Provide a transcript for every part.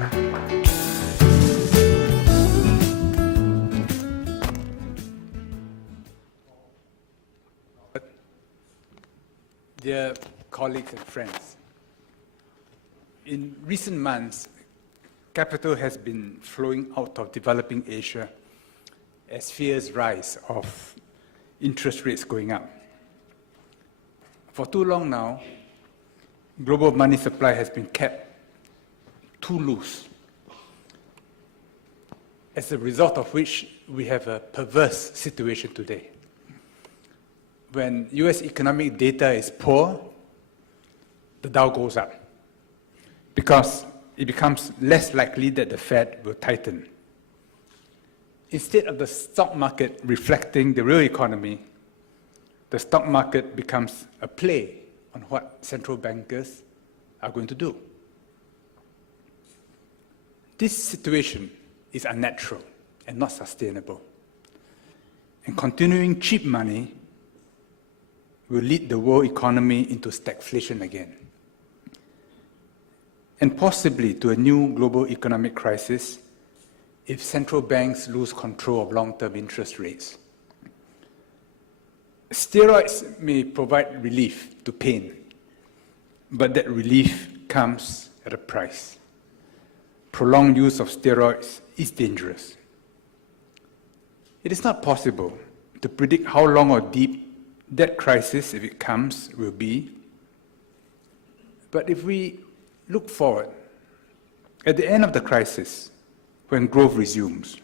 Dear colleagues and friends, in recent months, capital has been flowing out of developing Asia as fears rise of interest rates going up. For too long now, global money supply has been kept too loose, as a result of which we have a perverse situation today. When US economic data is poor, the Dow goes up because it becomes less likely that the Fed will tighten. Instead of the stock market reflecting the real economy, the stock market becomes a play on what central bankers are going to do. This situation is unnatural and not sustainable. And continuing cheap money will lead the world economy into stagflation again, and possibly to a new global economic crisis if central banks lose control of long-term interest rates. Steroids may provide relief to pain, but that relief comes at a price. Prolonged use of steroids is dangerous. It is not possible to predict how long or deep that crisis, if it comes, will be. But if we look forward, at the end of the crisis, when growth resumes,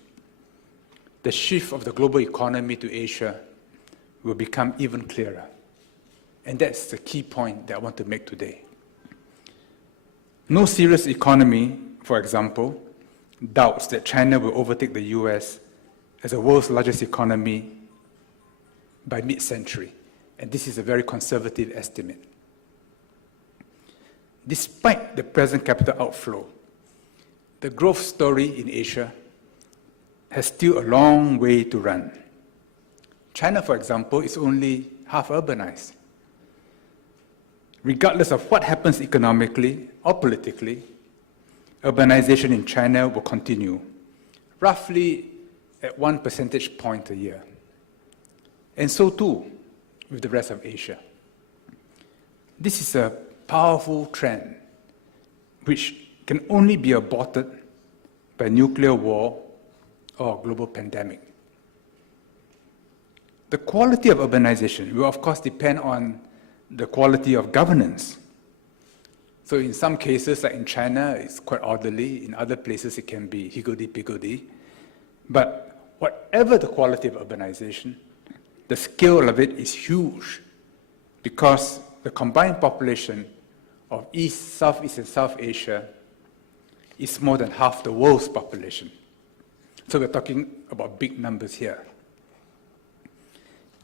the shift of the global economy to Asia will become even clearer. And that's the key point that I want to make today. No serious economy, for example, doubts that China will overtake the US as the world's largest economy by mid-century, and this is a very conservative estimate. Despite the present capital outflow, the growth story in Asia has still a long way to run. China, for example, is only half urbanized. Regardless of what happens economically or politically, urbanization in China will continue, roughly at 1 percentage point a year. And so too with the rest of Asia. This is a powerful trend which can only be aborted by nuclear war or global pandemic. The quality of urbanization will of course depend on the quality of governance. So in some cases, like in China, it's quite orderly. In other places, it can be higgledy-piggledy. But whatever the quality of urbanization, the scale of it is huge because the combined population of East, Southeast, and South Asia is more than half the world's population. So we're talking about big numbers here.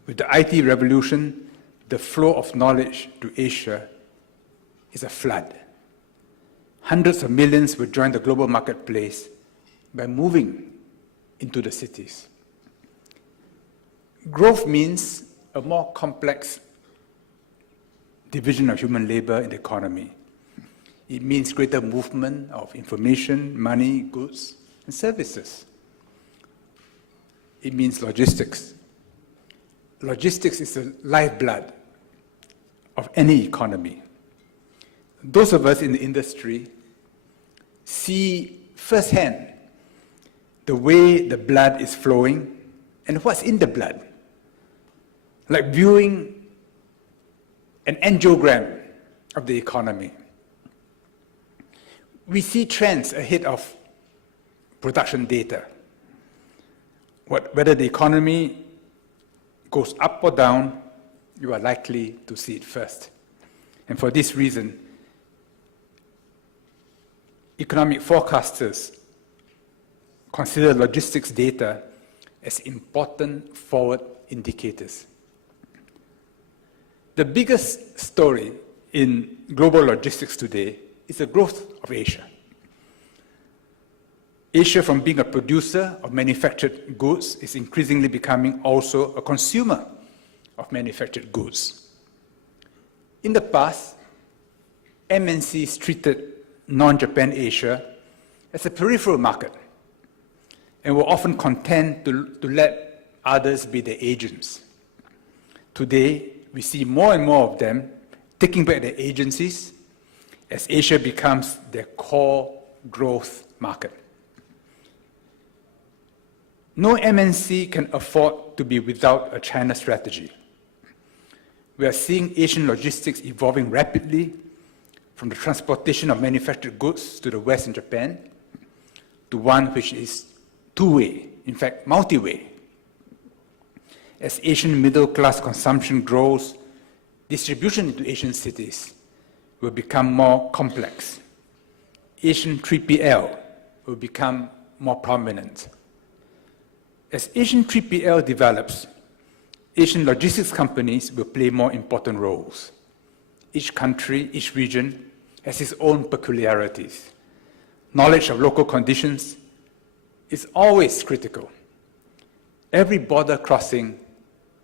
With the IT revolution, the flow of knowledge to Asia is a flood. Hundreds of millions will join the global marketplace by moving into the cities. Growth means a more complex division of human labor in the economy. It means greater movement of information, money, goods, and services. It means logistics. Logistics is the lifeblood of any economy. Those of us in the industry see firsthand the way the blood is flowing and what's in the blood. Like viewing an angiogram of the economy. We see trends ahead of production data. Whether the economy goes up or down, you are likely to see it first. And for this reason, economic forecasters consider logistics data as important forward indicators. The biggest story in global logistics today is the growth of Asia. Asia, from being a producer of manufactured goods, is increasingly becoming also a consumer of manufactured goods. In the past, MNCs treated non-Japan Asia as a peripheral market and were often content to let others be the agents. Today, we see more and more of them taking back their agencies as Asia becomes their core growth market. No MNC can afford to be without a China strategy. We are seeing Asian logistics evolving rapidly from the transportation of manufactured goods to the West and Japan to one which is two-way, in fact, multi-way. As Asian middle-class consumption grows, distribution into Asian cities will become more complex. Asian 3PL will become more prominent. As Asian 3PL develops, Asian logistics companies will play more important roles. Each country, each region has its own peculiarities. Knowledge of local conditions is always critical. Every border crossing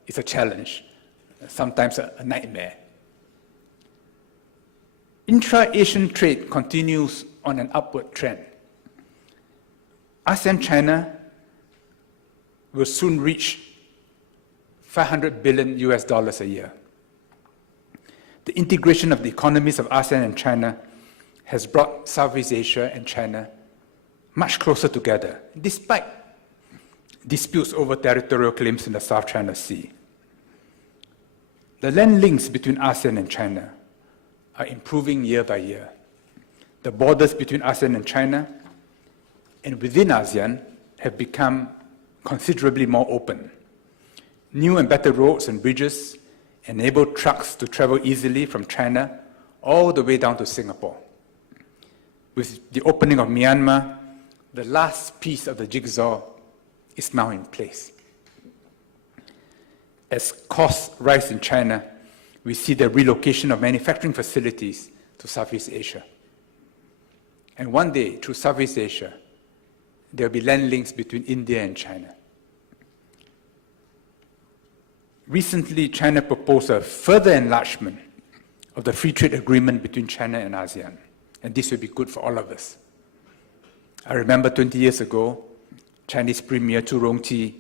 is a challenge, sometimes a nightmare. Intra-Asian trade continues on an upward trend. ASEAN-China will soon reach $500 billion a year. The integration of the economies of ASEAN and China has brought Southeast Asia and China much closer together, despite disputes over territorial claims in the South China Sea. The land links between ASEAN and China are improving year by year. The borders between ASEAN and China and within ASEAN have become considerably more open. New and better roads and bridges enable trucks to travel easily from China all the way down to Singapore. With the opening of Myanmar, the last piece of the jigsaw is now in place. As costs rise in China, we see the relocation of manufacturing facilities to Southeast Asia. And one day, through Southeast Asia, there will be land links between India and China. Recently, China proposed a further enlargement of the free trade agreement between China and ASEAN, and this will be good for all of us. I remember 20 years ago, Chinese Premier Zhu Rongji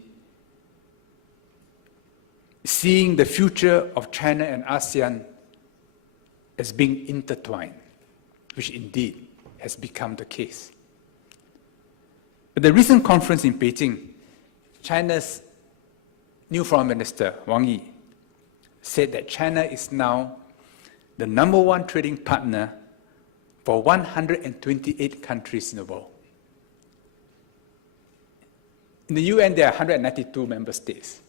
seeing the future of China and ASEAN as being intertwined, which indeed has become the case. At the recent conference in Beijing, China's new Foreign Minister, Wang Yi, said that China is now the #1 trading partner for 128 countries in the world. In the UN, there are 192 member states.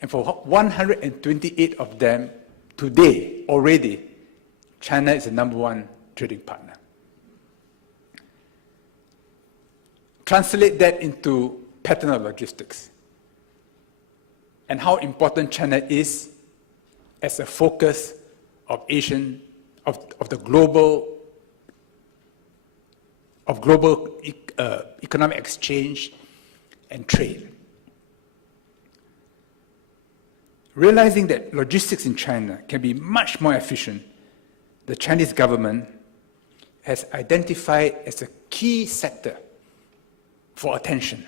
And for 128 of them, today, already, China is the #1 trading partner. Translate that into pattern of logistics and how important China is as a focus of the global economic exchange and trade. Realizing that logistics in China can be much more efficient, the Chinese government has identified as a key sector for attention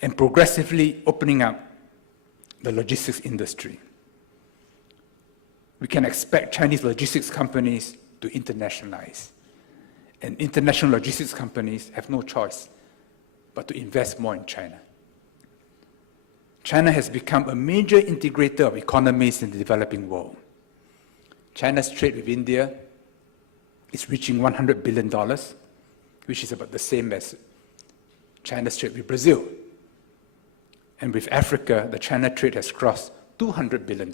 and progressively opening up the logistics industry. We can expect Chinese logistics companies to internationalize, and international logistics companies have no choice but to invest more in China. China has become a major integrator of economies in the developing world. China's trade with India is reaching $100 billion, which is about the same as China's trade with Brazil. And with Africa, the China trade has crossed $200 billion.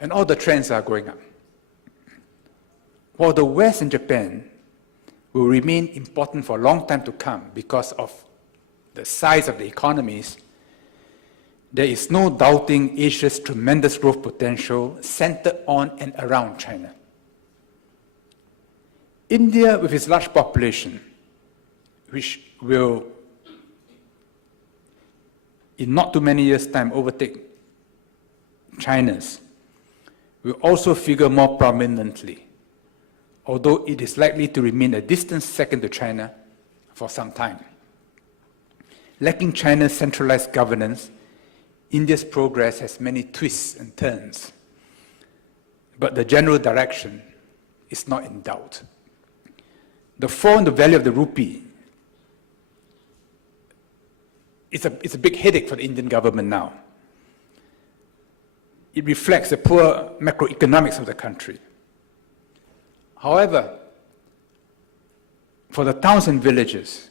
And all the trends are going up. While the West and Japan will remain important for a long time to come because of the size of the economies, there is no doubting Asia's tremendous growth potential centered on and around China. India, with its large population, which will, in not too many years' time, overtake China's, will also figure more prominently although it is likely to remain a distant second to China for some time. Lacking China's centralized governance, India's progress has many twists and turns, but the general direction is not in doubt. The fall in the value of the rupee is a big headache for the Indian government now. It reflects the poor macroeconomics of the country. However, for the towns and villages,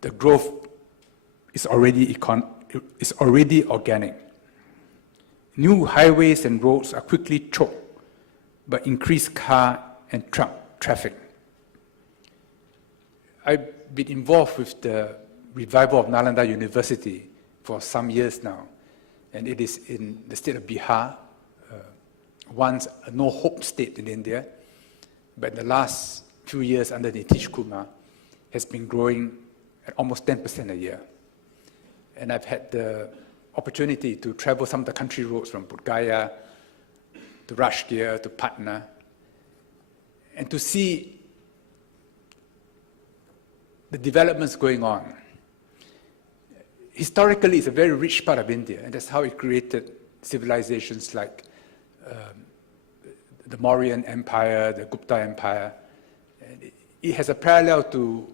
the growth is already organic. New highways and roads are quickly choked by increased car and truck traffic. I've been involved with the revival of Nalanda University for some years now, and it is in the state of Bihar, once a no-hope state in India, but in the last few years under Nitish Kumar has been growing at almost 10% a year. And I've had the opportunity to travel some of the country roads from Bodh Gaya to Rashtriya to Patna, and to see the developments going on. Historically, it's a very rich part of India, and that's how it created civilizations like the Mauryan Empire, the Gupta Empire. And it has a parallel to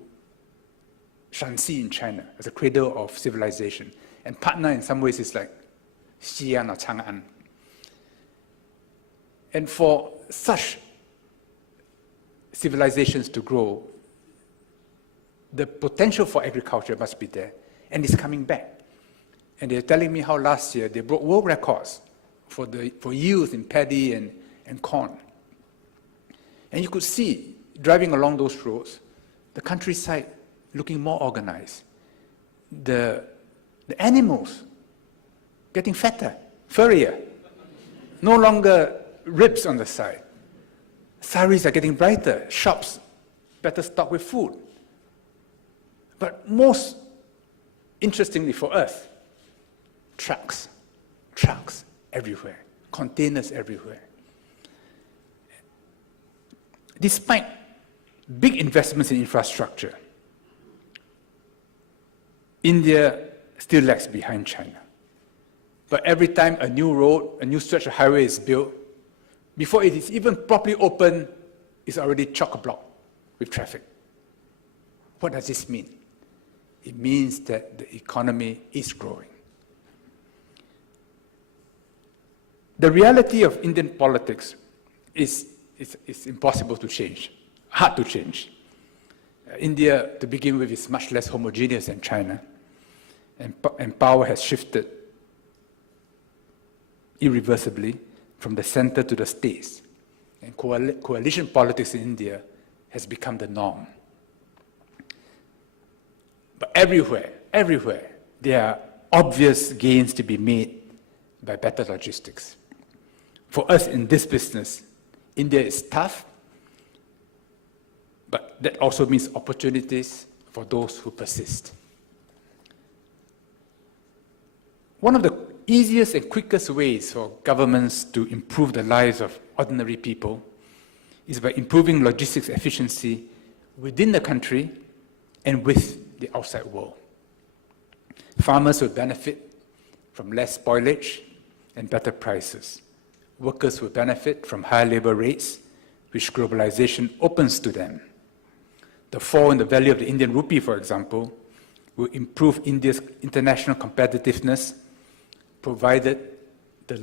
Shanxi in China as a cradle of civilization. And Patna, in some ways, is like Xi'an or Chang'an. And for such civilizations to grow, the potential for agriculture must be there, and it's coming back. And they're telling me how last year they broke world records for yields in paddy and corn. And you could see, driving along those roads, the countryside looking more organized. The animals getting fatter, furrier, no longer ribs on the side. Saris are getting brighter, shops better stocked with food. But most interestingly for us, trucks everywhere, containers everywhere. Despite big investments in infrastructure, India still lags behind China. But every time a new road, a new stretch of highway is built, before it is even properly open, it's already chock-a-block with traffic. What does this mean? It means that the economy is growing. The reality of Indian politics is impossible to change, hard to change. India, to begin with, is much less homogeneous than China, and power has shifted irreversibly from the center to the states. And coalition politics in India has become the norm. But everywhere, there are obvious gains to be made by better logistics. For us in this business, India is tough, but that also means opportunities for those who persist. One of the easiest and quickest ways for governments to improve the lives of ordinary people is by improving logistics efficiency within the country and with the outside world. Farmers will benefit from less spoilage and better prices. Workers will benefit from higher labor rates, which globalization opens to them. The fall in the value of the Indian rupee, for example, will improve India's international competitiveness, provided the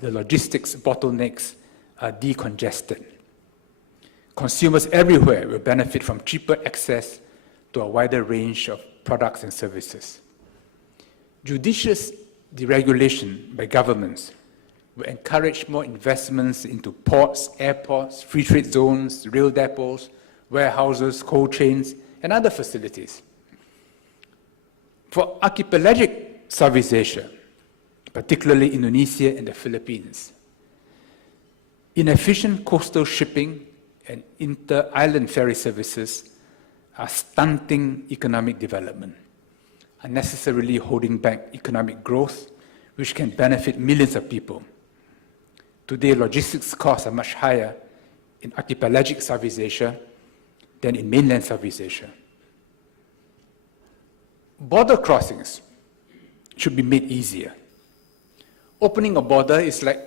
logistics bottlenecks are decongested. Consumers everywhere will benefit from cheaper access to a wider range of products and services. Judicious deregulation by governments will encourage more investments into ports, airports, free trade zones, rail depots, warehouses, cold chains, and other facilities. For archipelagic Southeast Asia, particularly Indonesia and the Philippines, inefficient coastal shipping and inter-island ferry services are stunting economic development, unnecessarily holding back economic growth, which can benefit millions of people. Today, logistics costs are much higher in archipelagic Southeast Asia than in mainland Southeast Asia. Border crossings should be made easier. Opening a border is like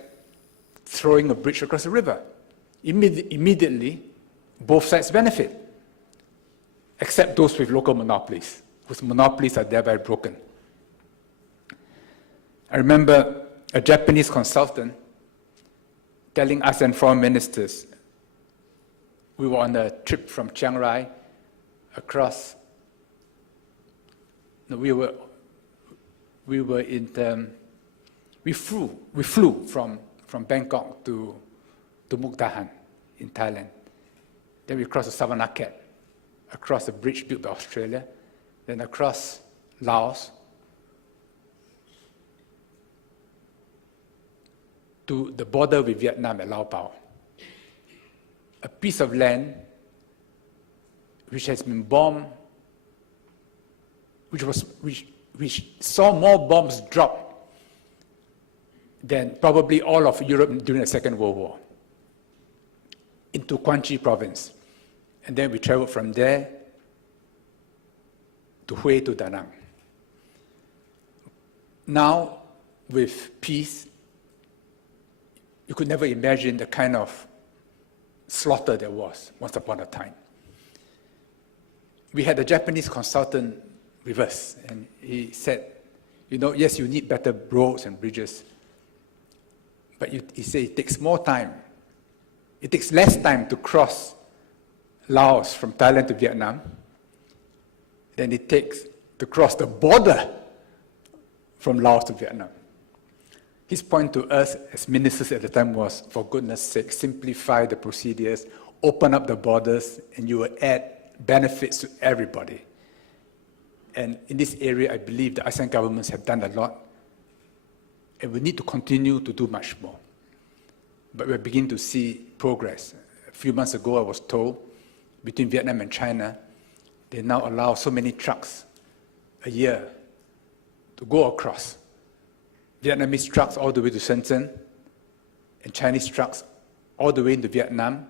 throwing a bridge across a river. Immediately, both sides benefit, except those with local monopolies, whose monopolies are thereby broken. I remember a Japanese consultant telling us and foreign ministers, we were on a trip from Chiang Rai across, no, we flew from Bangkok to Mukdahan in Thailand. Then we crossed the Savanaket, across a bridge built by Australia, then across Laos to the border with Vietnam at Lao Pao. A piece of land which has been bombed, which saw more bombs drop than probably all of Europe during the Second World War, into Quang Tri province. And then we traveled from there to Hue to Da Nang. Now, with peace, you could never imagine the kind of slaughter there was once upon a time. We had a Japanese consultant with us, and he said, yes, you need better roads and bridges, but he said it takes more time. It takes less time to cross Laos from Thailand to Vietnam than it takes to cross the border from Laos to Vietnam. His point to us as ministers at the time was, for goodness sake, simplify the procedures, open up the borders, and you will add benefits to everybody. And in this area, I believe the ASEAN governments have done a lot, and we need to continue to do much more. But we're beginning to see progress. A few months ago, I was told, between Vietnam and China, they now allow so many trucks a year to go across. Vietnamese trucks all the way to Shenzhen, and Chinese trucks all the way into Vietnam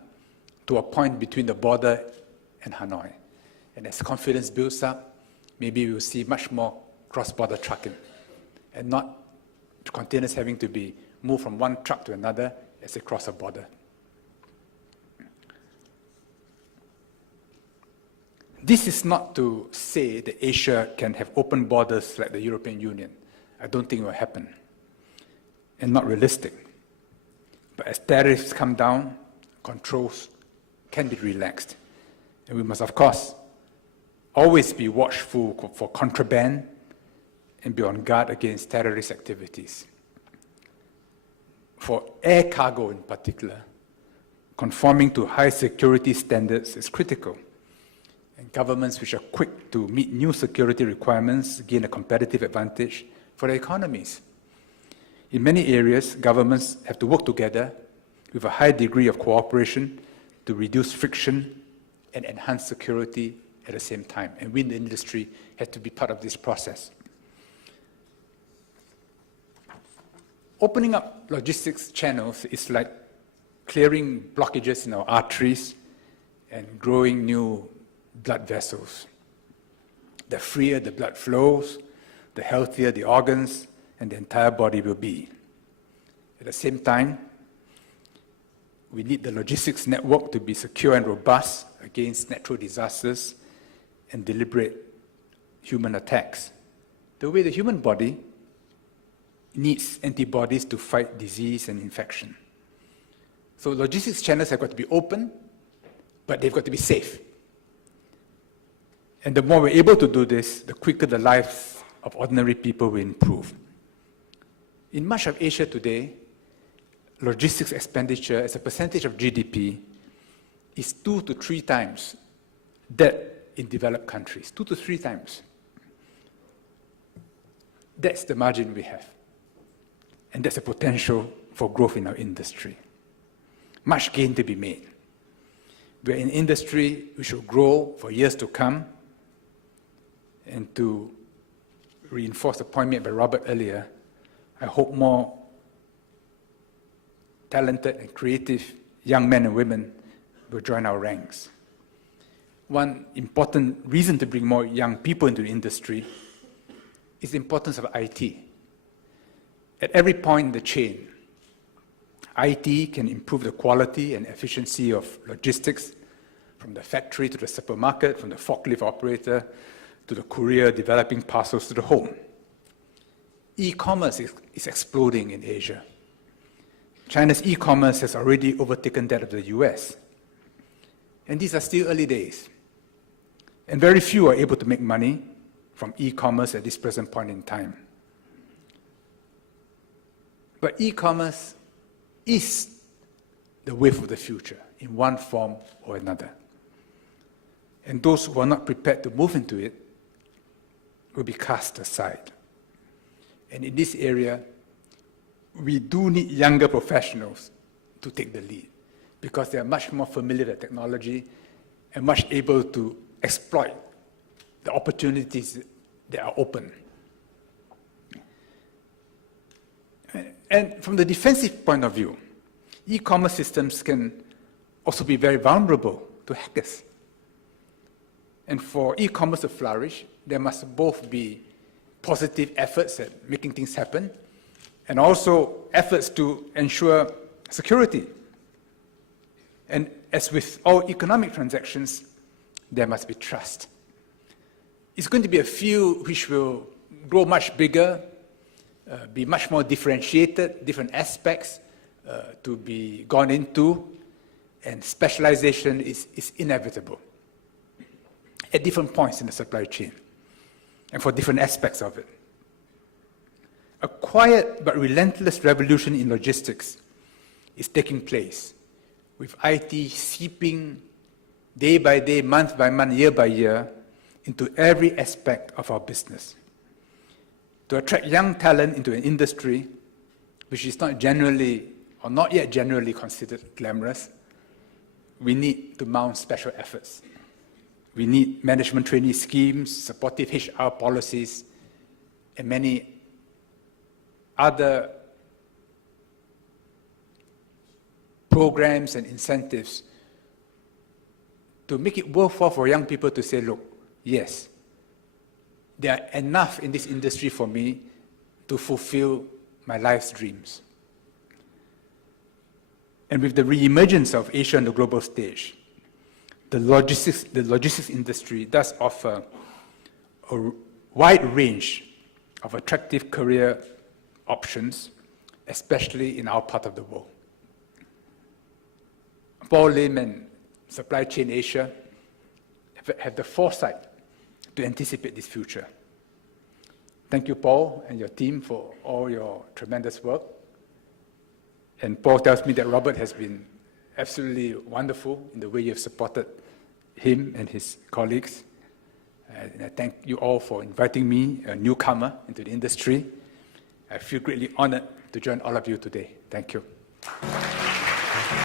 to a point between the border and Hanoi. And as confidence builds up, maybe we will see much more cross-border trucking, and not containers having to be moved from one truck to another as they cross a border. This is not to say that Asia can have open borders like the European Union. I don't think it will happen, and not realistic. But as tariffs come down, controls can be relaxed. And we must, of course, always be watchful for contraband and be on guard against terrorist activities. For air cargo in particular, conforming to high security standards is critical. And governments which are quick to meet new security requirements gain a competitive advantage for their economies. In many areas, governments have to work together with a high degree of cooperation to reduce friction and enhance security at the same time. And we in the industry have to be part of this process. Opening up logistics channels is like clearing blockages in our arteries and growing new blood vessels. The freer the blood flows, the healthier the organs and the entire body will be. At the same time, we need the logistics network to be secure and robust against natural disasters and deliberate human attacks. The way the human body needs antibodies to fight disease and infection. So logistics channels have got to be open, but they've got to be safe. And the more we're able to do this, the quicker the lives of ordinary people will improve. In much of Asia today, logistics expenditure as a percentage of GDP is 2 to 3 times that in developed countries, 2 to 3 times. That's the margin we have. And that's the potential for growth in our industry. Much gain to be made. We're in industry which will grow for years to come. And to reinforce the point made by Robert earlier, I hope more talented and creative young men and women will join our ranks. One important reason to bring more young people into the industry is the importance of IT. At every point in the chain, IT can improve the quality and efficiency of logistics, from the factory to the supermarket, from the forklift operator to the courier developing parcels to the home. E-commerce is exploding in Asia. China's e-commerce has already overtaken that of the US. And these are still early days. And very few are able to make money from e-commerce at this present point in time. But e-commerce is the wave of the future in one form or another. And those who are not prepared to move into it will be cast aside. And in this area, we do need younger professionals to take the lead because they are much more familiar with technology and much able to exploit the opportunities that are open. And from the defensive point of view, e-commerce systems can also be very vulnerable to hackers. And for e-commerce to flourish, there must both be positive efforts at making things happen and also efforts to ensure security. And as with all economic transactions, there must be trust. It's going to be a field which will grow much bigger, be much more differentiated, different aspects to be gone into, and specialization is inevitable at different points in the supply chain and for different aspects of it. A quiet but relentless revolution in logistics is taking place, with IT seeping day by day, month by month, year by year, into every aspect of our business. To attract young talent into an industry which is not generally, or not yet generally considered glamorous, we need to mount special efforts. We need management trainee schemes, supportive HR policies, and many other programs and incentives to make it worthwhile for young people to say, look, yes, there are enough in this industry for me to fulfill my life's dreams. And with the re-emergence of Asia on the global stage, the logistics industry does offer a wide range of attractive career options, especially in our part of the world. Paul Lim and Supply Chain Asia have the foresight to anticipate this future. Thank you, Paul, and your team for all your tremendous work. And Paul tells me that Robert has been absolutely wonderful in the way you have supported him and his colleagues. And I thank you all for inviting me, a newcomer, into the industry. I feel greatly honored to join all of you today. Thank you.